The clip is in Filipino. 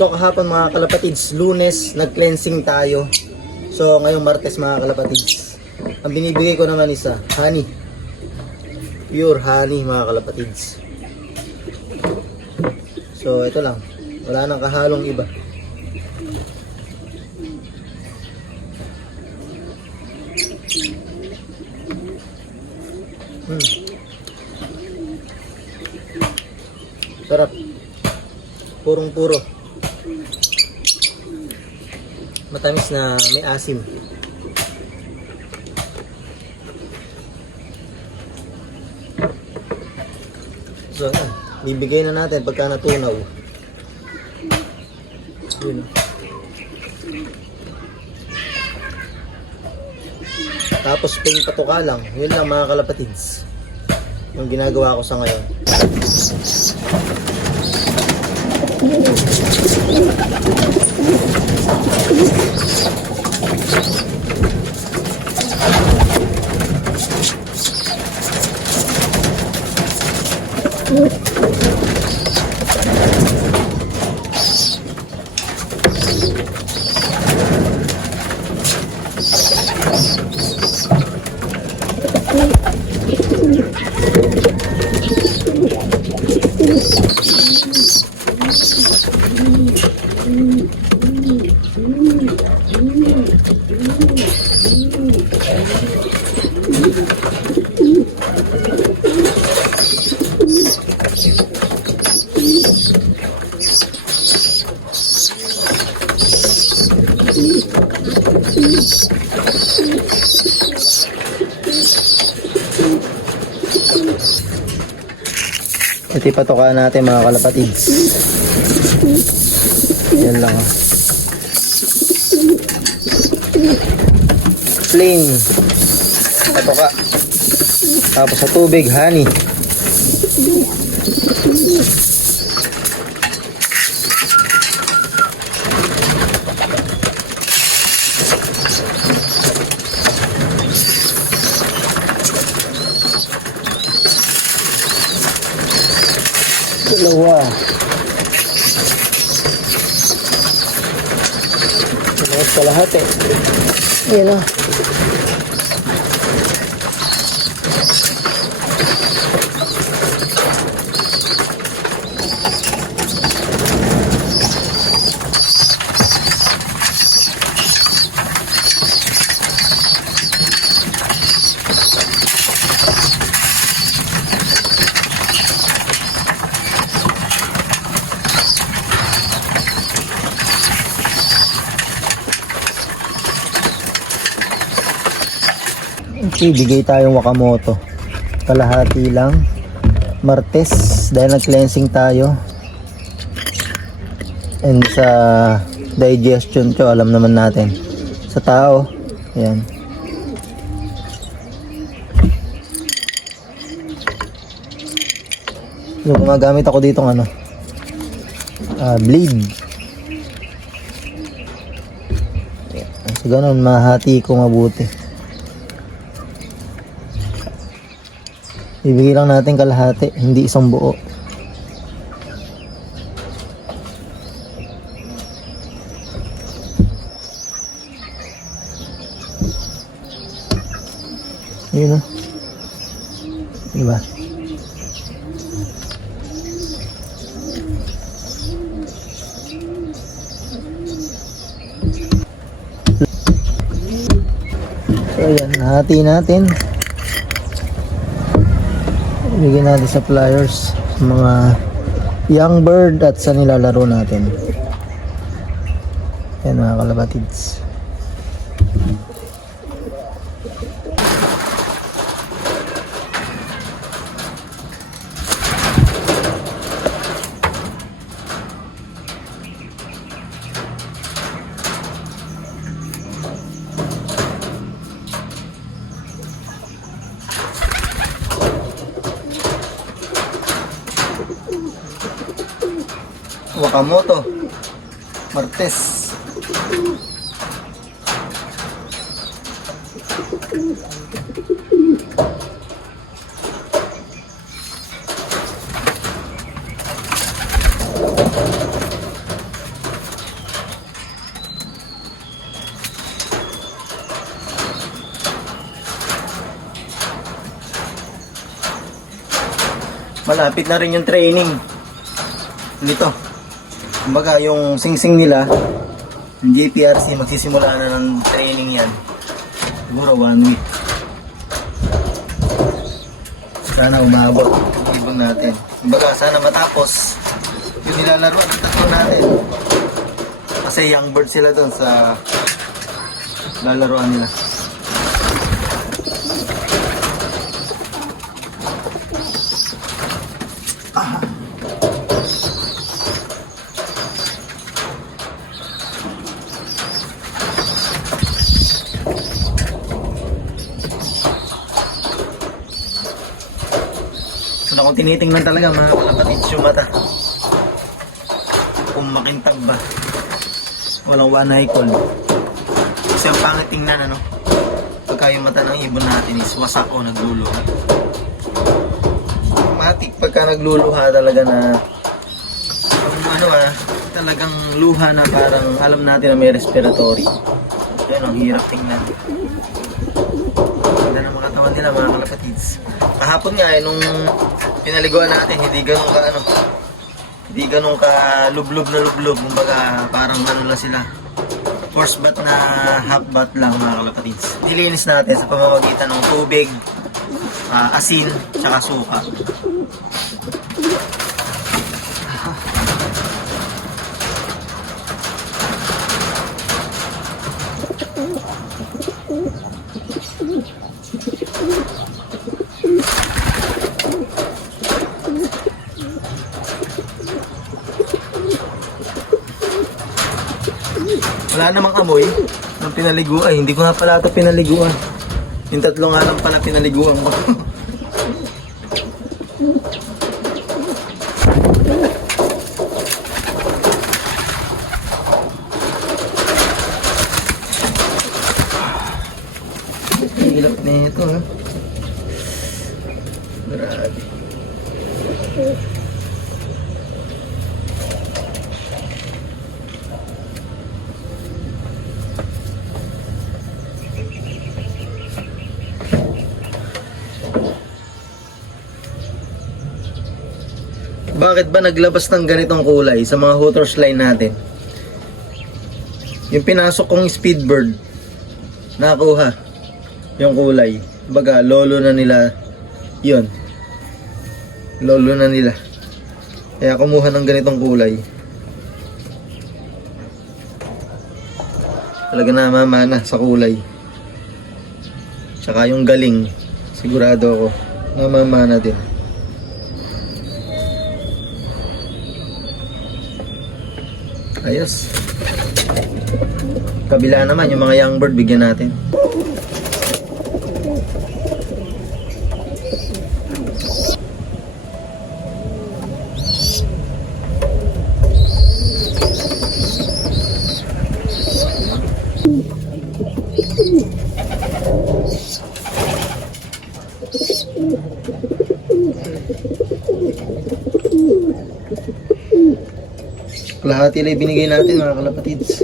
So kahapon mga kalapatids, Lunes, nag-cleansing tayo. So ngayong Martes mga kalapatids, ang binibigay ko naman isa, honey. Pure honey mga kalapatids. So ito lang, wala nang kahalong iba. Sarap. Purong-puro. Matamis na may asim. So, bibigay na natin pagka natunaw. Yun. Tapos ping patuka lang. Yun lang mga kalapatids. Yung ginagawa ko sa ngayon. Ito ipatukaan natin mga kalapatids. Yan lang. Plain patuka. Tapos sa tubig, honey. Dalawa. Dalawa sa lahat eh. Yan na. Okay, bigay tayong Wakamoto. Kalahati lang. Martes, dahil nag-cleansing tayo. And sa digestion to, alam naman natin. Sa tao, ayan. Yung gumagamit ako dito ng blade. So ganun, mahati ko mabuti. Ibigay lang natin kalahati, hindi isang buo. Yun o. Diba? So ayan, nahati natin. Bigyan natin sa pliers sa mga young bird at sa nilalaro natin. Yan mga kalapatids. Wakamoto Martes. malapit na rin yung training nito. Kumbaga yung singsing nila, yung JPRC, magsisimula na ng training yan. Siguro 1 week. Sana umabot yung ibon natin. Kumbaga sana matapos yung nilalaro ng tatlo natin. Kasi young bird sila doon sa lalaroan nila. So kung tinitingnan talaga mga kalapatids yung mata, kung makintab ba, walang one eye call. Kasi ang pangit tingnan, ano, pagka yung mata ng ibon natin is wasak o nagluluha. Matik pagka nagluluha talaga na ano talagang luha na parang alam natin na may respiratory. Yan, ang hirap tingnan. Ganda ng mga katawan nila mga kalapatids. Kahapon nga nung pinaliguan natin, hindi ganun ka lublob na lublob. Kumbaga parang ano lang sila, force bath na half bath lang mga kalapatids. Nilinis natin sa pamamagitan ng tubig, asin, tsaka suka. Wala namang amoy ng pinaliguan. Hindi ko nga pala ito pinaliguan. Yung tatlo nga lang pala pinaliguan ko. Hilap na ito ha. Grabe. Bakit ba naglabas ng ganitong kulay sa mga hooters line natin? Yung pinasok kong speedbird, nakuha yung kulay. Baga, lolo na nila yun. Lolo na nila. Kaya kumuha ng ganitong kulay. Talaga namamana sa kulay. Tsaka yung galing, sigurado ako, namamana din. Ayos. Kabila naman yung mga young bird, bigyan natin. Kalahati lang binigay natin mga kalapatids.